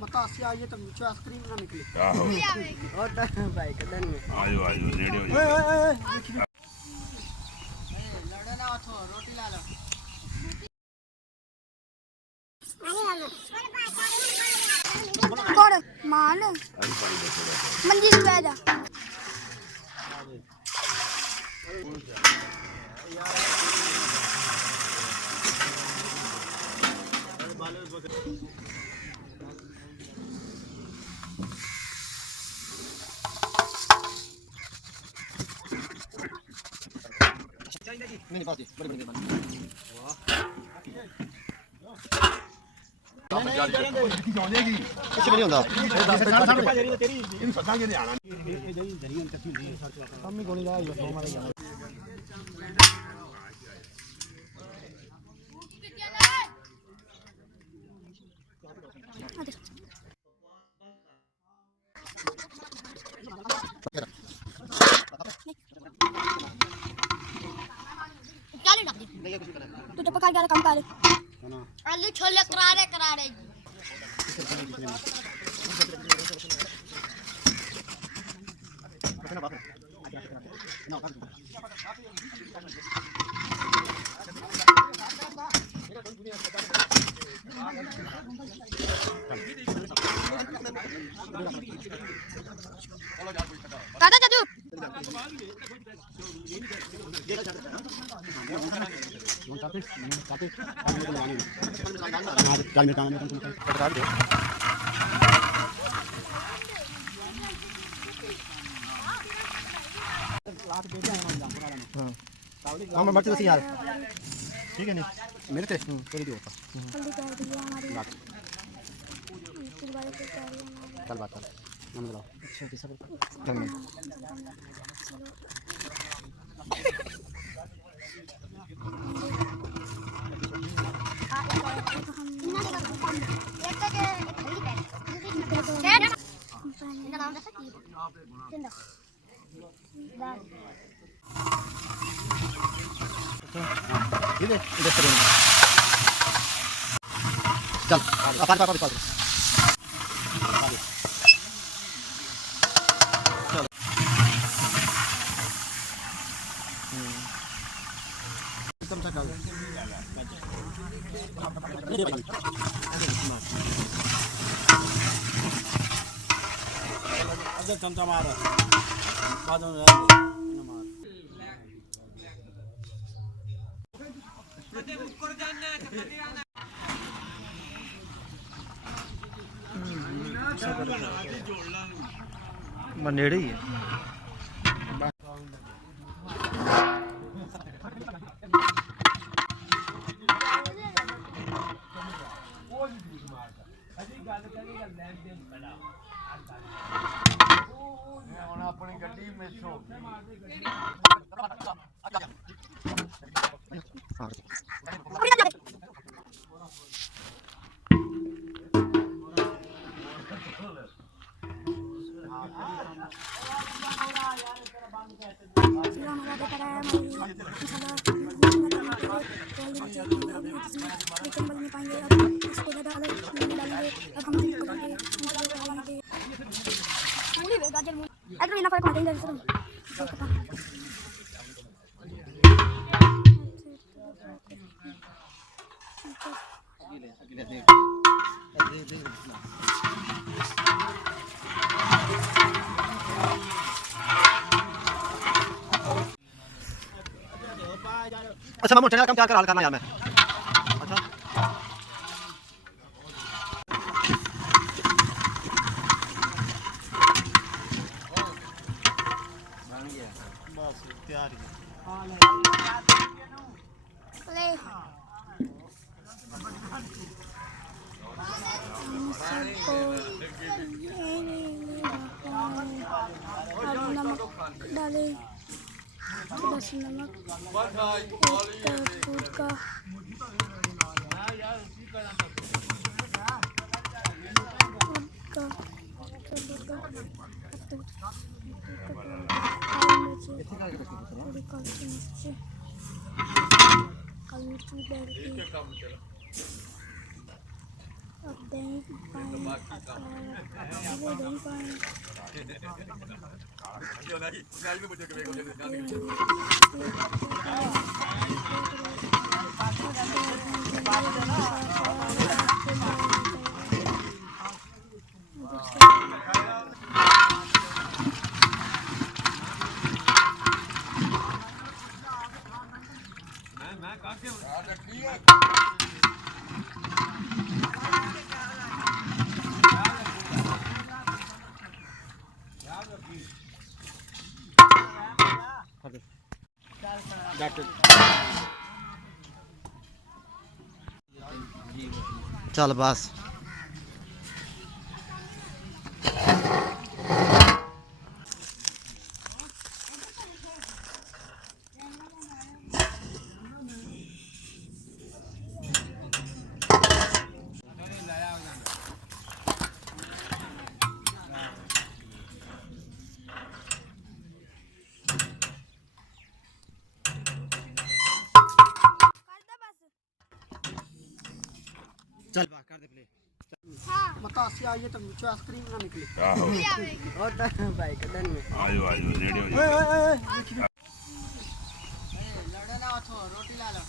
बतासी आइए तो नीचे आइसक्रीम ना निकले। आहो और भाई कदन में आयो आयो नेड़े हो ओए जाओ ओए ओए लड़े ना थो रोटी ला लो। कौन मान अभी पानी दे थोड़ा मंजी से बैठा नहीं पास बड़े बड़े बन ਕੁਛ ਵੀ ਨਹੀਂ ਹੁੰਦਾ ਇਹਨੂੰ ਸੱਦਾਂਗੇ ਤੇ ਆਣਾ मम्मी गोली लगा ये हमारे यहाँ तू तो पका गया काम कर आलू छोले करारे करारे दादा जादू हाँ मैं बच्चे यार ठीक है नहीं मेरे टेस्ट तेरी भी होता जल्दी कर दिया हमारी चल बात कर नाम बताओ अच्छा कैसा चल ठीक है इधर से चल पानी पानी पानी अगर चमचा मारो बाद में मैं नेड़े ही है अपनी गड्डी मिस हो अच्छा मामू चैनल कम क्या करना यार मैं अच्छा बस तैयार है ले नमक डाले बस नमक दूध का काली मिर्ची डाल के दही पानी दही पानी चल बस चल बा कर दे प्ले हाँ बतासी आइए तो नीचे आइसक्रीम ना निकले ਆਹੋ ले आवेगी और भाई कदन में ਆਜੋ ਆਜੋ ਨੇੜੇ ਹੋ ओए ਜਾਓ ओए ओए लड़े ना थो रोटी ला लो